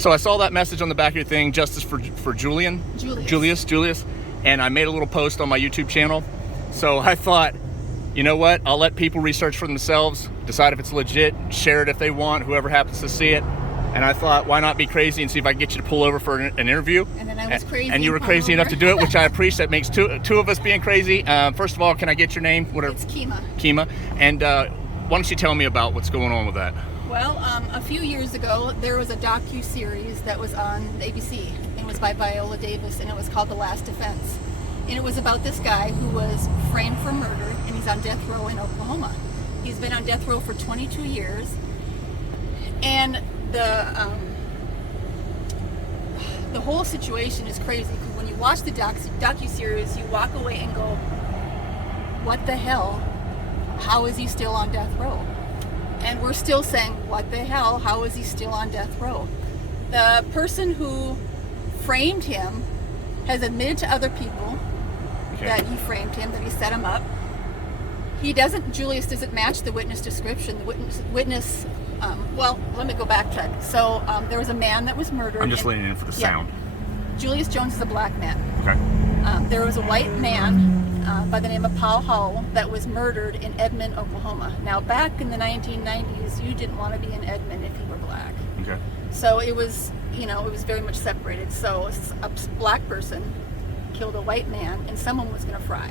So I saw that message on the back of your thing, Justice for Julius, and I made a little post on my YouTube channel. So I thought, you know what? I'll let people research for themselves, decide if it's legit, share it if they want, whoever happens to see it. And I thought, why not be crazy and see if I can get you to pull over for an interview? And then I was crazy. And you were crazy enough to do it, which I appreciate. That makes two of us being crazy. First of all, can I get your name? Whatever. It's Kima. Kima. And why don't you tell me about what's going on with that? Well, a few years ago, there was a docu-series that was on ABC. It was by Viola Davis, and it was called The Last Defense. And it was about this guy who was framed for murder, and he's on death row in Oklahoma. He's been on death row for 22 years. And the whole situation is crazy, because when you watch the docu-series, you walk away and go, what the hell? How is he still on death row? And we're still saying, what the hell? How is he still on death row? The person who framed him has admitted to other people that he framed him, that he set him up. Julius doesn't match the witness description. The witness well, let me go backtrack. So there was a man that was murdered. I'm just leaning in for the sound. Julius Jones is a black man. Okay. There was a white man by the name of Paul Howell that was murdered in Edmond, Oklahoma. Now, back in the 1990s, you didn't want to be in Edmond if you were black. Okay. So it was, it was very much separated. So a black person killed a white man, and someone was going to fry.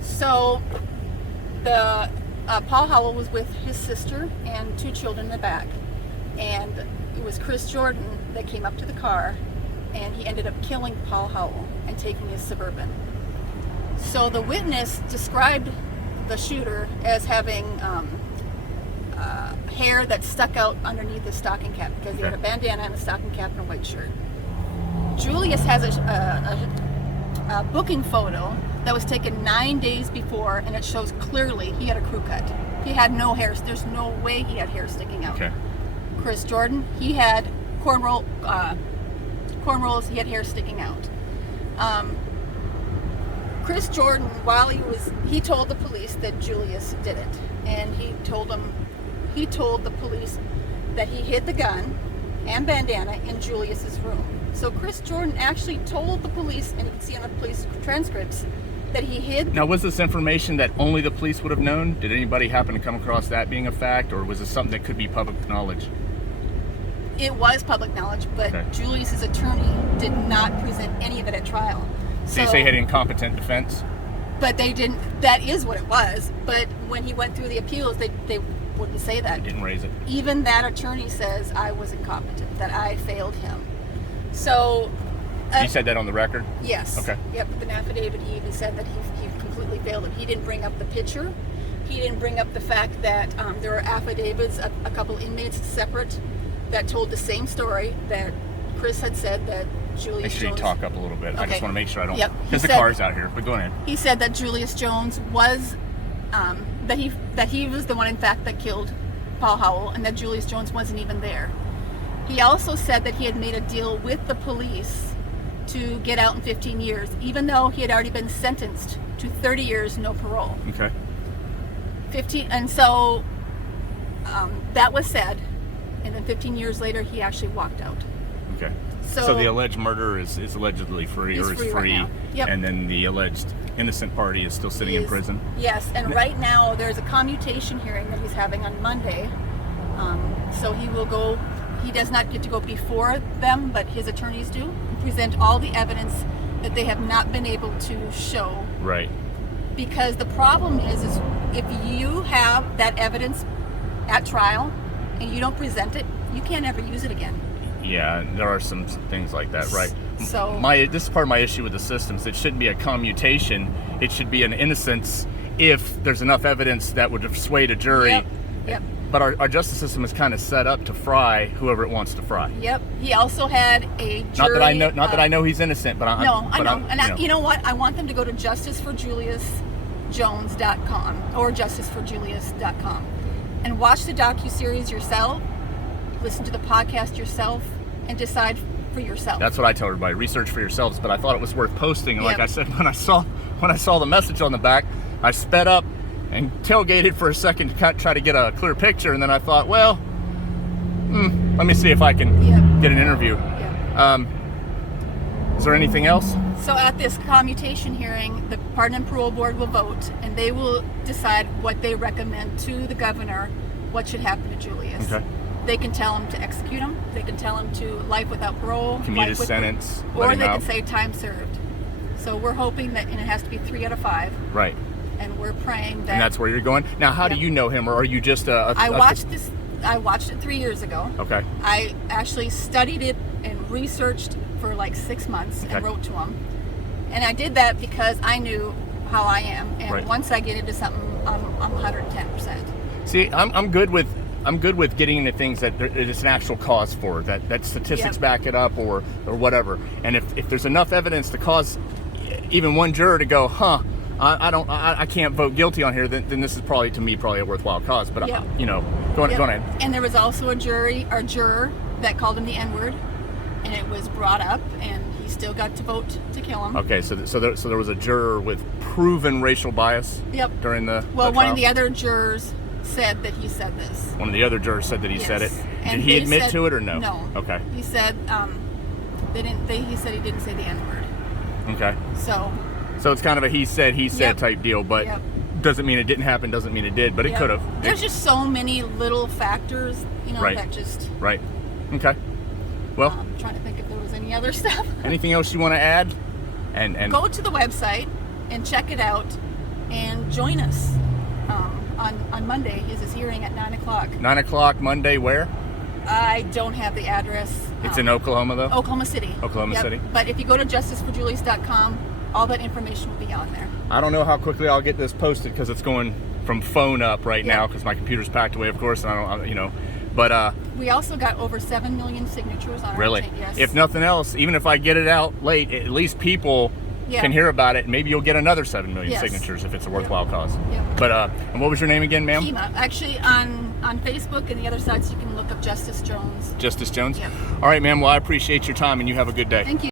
So the Paul Howell was with his sister and 2 children in the back, and it was Chris Jordan that came up to the car, and he ended up killing Paul Howell and taking his Suburban. So the witness described the shooter as having hair that stuck out underneath his stocking cap, because he had a bandana and a stocking cap and a white shirt. Julius has a booking photo that was taken 9 days before, and it shows clearly he had a crew cut. He had no hair. There's no way he had hair sticking out. Okay. Chris Jordan, he had cornrows. He had hair sticking out. Chris Jordan, while he told the police that Julius did it, and he told the police that he hid the gun and bandana in Julius's room. So Chris Jordan actually told the police, and you can see on the police transcripts, that he hid. Now, was this information that only the police would have known? Did anybody happen to come across that being a fact, or was it something that could be public knowledge? It was public knowledge, but Julius's attorney did not present any of it at trial. So you say he had incompetent defense? But they didn't. That is what it was. But when he went through the appeals, they wouldn't say that. They didn't raise it. Even that attorney says I was incompetent, that I failed him. So you said that on the record? Yes. Okay. Yep. With an affidavit, he even said that he completely failed him. He didn't bring up the picture. He didn't bring up the fact that there were affidavits, a couple inmates separate, that told the same story, that Chris had said that Julius Make sure Jones... you talk up a little bit. Okay. I just want to make sure I don't... Yep. Because the car's out here, but go ahead. He said that Julius Jones was... that he was the one, in fact, that killed Paul Howell, and that Julius Jones wasn't even there. He also said that he had made a deal with the police to get out in 15 years, even though he had already been sentenced to 30 years, no parole. Okay. 15, and so that was said, and then 15 years later, he actually walked out. Okay. So the alleged murderer is allegedly free, or is free, right now. Yep. And then the alleged innocent party is still sitting in prison? Yes, and right now there's a commutation hearing that he's having on Monday. So he will go, he does not get to go before them, but his attorneys do, present all the evidence that they have not been able to show. Right. Because the problem is if you have that evidence at trial and you don't present it, you can't ever use it again. Yeah, there are some things like that, right? So this is part of my issue with the systems. It shouldn't be a commutation. It should be an innocence if there's enough evidence that would persuade a jury. Yep. But our justice system is kind of set up to fry whoever it wants to fry. Yep. He also had a jury. Not that I know he's innocent, but I know. You know what? I want them to go to JusticeForJuliusJones.com or JusticeForJulius.com and watch the docuseries yourself, listen to the podcast yourself, and decide for yourself. That's what I tell everybody. Research for yourselves. But I thought it was worth posting. And like I said, when I saw the message on the back, I sped up and tailgated for a second to try to get a clear picture, and then I thought, well, let me see if I can Yep. get an interview. Yeah. Is there anything else? So at this commutation hearing, the Pardon and Parole Board will vote, and they will decide what they recommend to the governor, what should happen to Julius. Okay. They can tell him to execute him. They can tell him to life without parole, Commute life his sentence, let or him they out. can say time served. So we're hoping that, and it has to be 3 out of 5, Right. and we're praying that. And that's where you're going. Now, how do Yep. you know him, or are you just I watched this. I watched it 3 years ago. Okay. I actually studied it and researched for like 6 months Okay. and wrote to him. And I did that because I knew how I am. And Right. once I get into something, I'm 110%. See, I'm good with getting into things that there's an actual cause for, that statistics Yep. back it up or whatever. And if there's enough evidence to cause even one juror to go, I can't vote guilty on here, then this is probably a worthwhile cause. But Yep. go on Yep. ahead. And there was also a juror that called him the N-word, and it was brought up, and he still got to vote to kill him. Okay, so there was a juror with proven racial bias. Yep. During the Well, the one trial? of the other jurors said that he said this. One of the other jurors said that he said it. Yes. Did And he they admit said- to it or no? No. Okay. He said he said he didn't say the N-word. Okay. So it's kind of a he said Yep. type deal, but Yep. doesn't mean it didn't happen, doesn't mean it did, but it Yep. could have. There's just so many little factors, Right. that just. Right. Okay. Well, I'm trying to think if there was any other stuff. anything else you want to add? And Go to the website and check it out, and join us on Monday. Is his hearing at 9:00? 9:00 Monday, where? I don't have the address. It's in Oklahoma, though? Oklahoma City. Oklahoma Yep. City. But if you go to JusticeForJulius.com, all that information will be on there. I don't know how quickly I'll get this posted because it's going from phone up right Yeah. now because my computer's packed away, of course, and I don't, but We also got over 7 million signatures on really, our thing. Yes. if nothing else, even if I get it out late, at least people Yeah. can hear about it, and maybe you'll get another 7 million Yes. signatures if it's a worthwhile cause. Yep. But, and what was your name again, ma'am? Kima. Actually, on Facebook and the other sites, you can look up Justice Jones. Justice Jones? Yep. All right, ma'am, well, I appreciate your time, and you have a good day. Thank you.